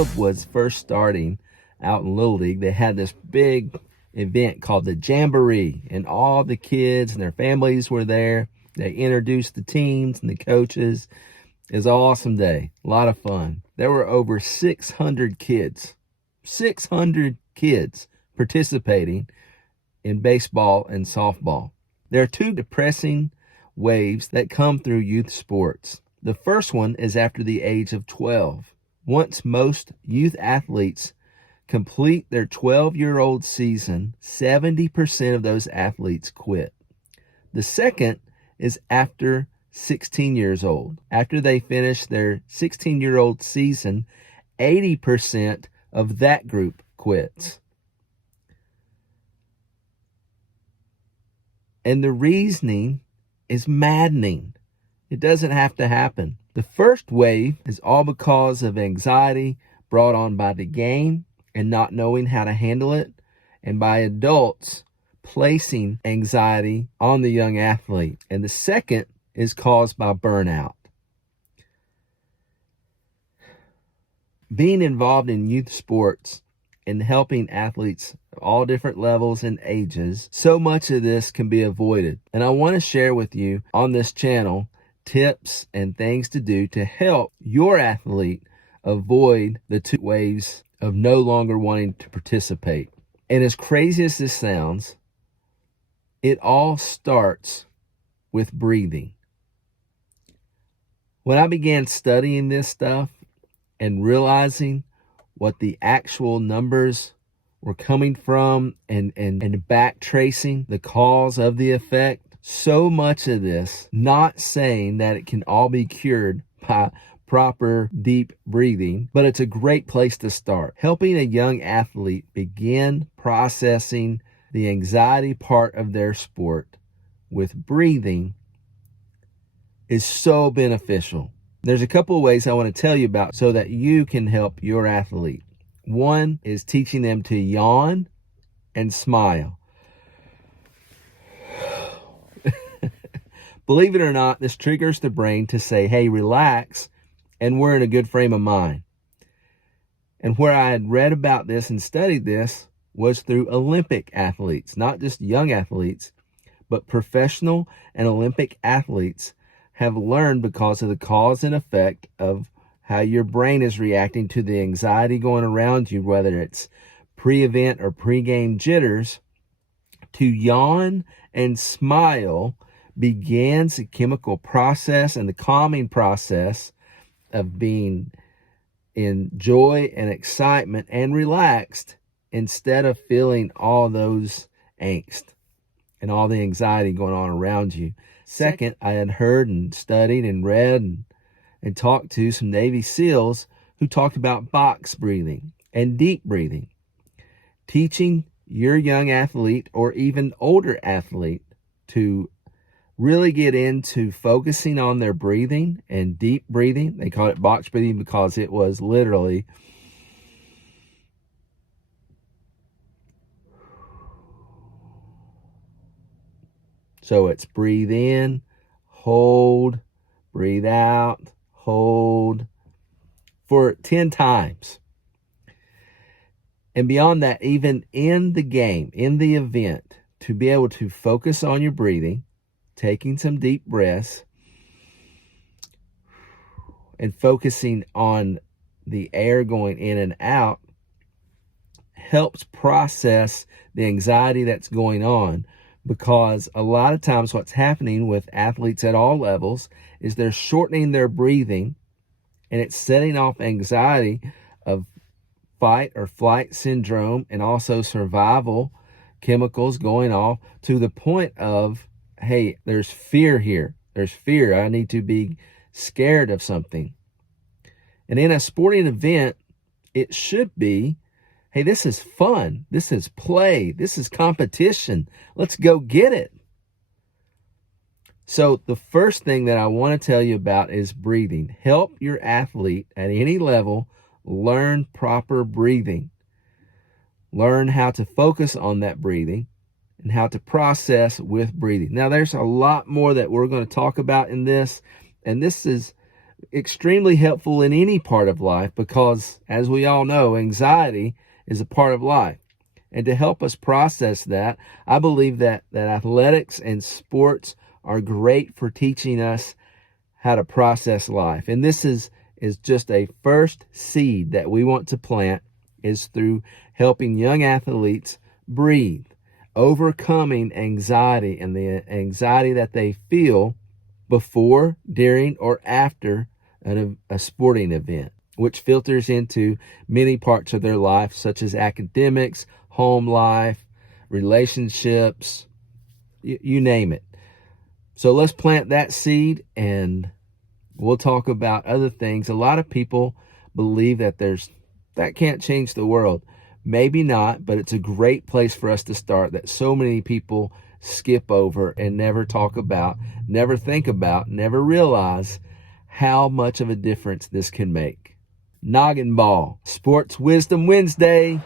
Philip was first starting out in Little League, they had this big event called the Jamboree, and all the kids and their families were there. They introduced the teams and the coaches. It was an awesome day, a lot of fun. There were over 600 kids participating in baseball and softball. There are two depressing waves that come through youth sports. The first one is after the age of 12. Once most youth athletes complete their 12-year-old season, 70% of those athletes quit. The second is after 16 years old. After they finish their 16-year-old season, 80% of that group quits. And the reasoning is maddening. It doesn't have to happen. The first wave is all because of anxiety brought on by the game and not knowing how to handle it, and by adults placing anxiety on the young athlete. And the second is caused by burnout. Being involved in youth sports and helping athletes of all different levels and ages, so much of this can be avoided. And I want to share with you on this channel tips and things to do to help your athlete avoid the two waves of no longer wanting to participate. And as crazy as this sounds, it all starts with breathing. When I began studying this stuff and realizing what the actual numbers were coming from and back tracing the cause of the effect, so much of this, not saying that it can all be cured by proper deep breathing, but it's a great place to start. Helping a young athlete begin processing the anxiety part of their sport with breathing is so beneficial. There's a couple of ways I want to tell you about so that you can help your athlete. One is teaching them to yawn and smile. Believe it or not, this triggers the brain to say, hey, relax, and we're in a good frame of mind. And where I had read about this and studied this was through Olympic athletes, not just young athletes, but professional and Olympic athletes have learned because of the cause and effect of how your brain is reacting to the anxiety going around you, whether it's pre-event or pre-game jitters. To yawn and smile begins the chemical process and the calming process of being in joy and excitement and relaxed instead of feeling all those angst and all the anxiety going on around you. Second, I had heard and studied and read and talked to some Navy SEALs who talked about box breathing and deep breathing. Teaching your young athlete or even older athlete to really get into focusing on their breathing and deep breathing. They call it box breathing because it was literally so it's breathe in, hold, breathe out, hold for 10 times. And beyond that, even in the game, in the event, to be able to focus on your breathing, taking some deep breaths, and focusing on the air going in and out helps process the anxiety that's going on. Because a lot of times what's happening with athletes at all levels is they're shortening their breathing, and it's setting off anxiety of fight or flight syndrome and also survival chemicals going off to the point of, hey, there's fear here. There's fear. I need to be scared of something. And in a sporting event, it should be, hey, this is fun. This is play. This is competition. Let's go get it. So the first thing that I want to tell you about is breathing. Help your athlete at any level learn proper breathing. Learn how to focus on that breathing and how to process with breathing. Now, there's a lot more that we're going to talk about in this, and this is extremely helpful in any part of life because, as we all know, anxiety is a part of life. And to help us process that, I believe that athletics and sports are great for teaching us how to process life. And this is just a first seed that we want to plant, is through helping young athletes breathe, overcoming anxiety and the anxiety that they feel before, during, or after a sporting event, which filters into many parts of their life, such as academics, home life, relationships, you name it. So let's plant that seed, and we'll talk about other things. A lot of people believe that that can't change the world. Maybe not, but it's a great place for us to start that so many people skip over and never talk about, never think about, never realize how much of a difference this can make. Noggin Ball, Sports Wisdom Wednesday.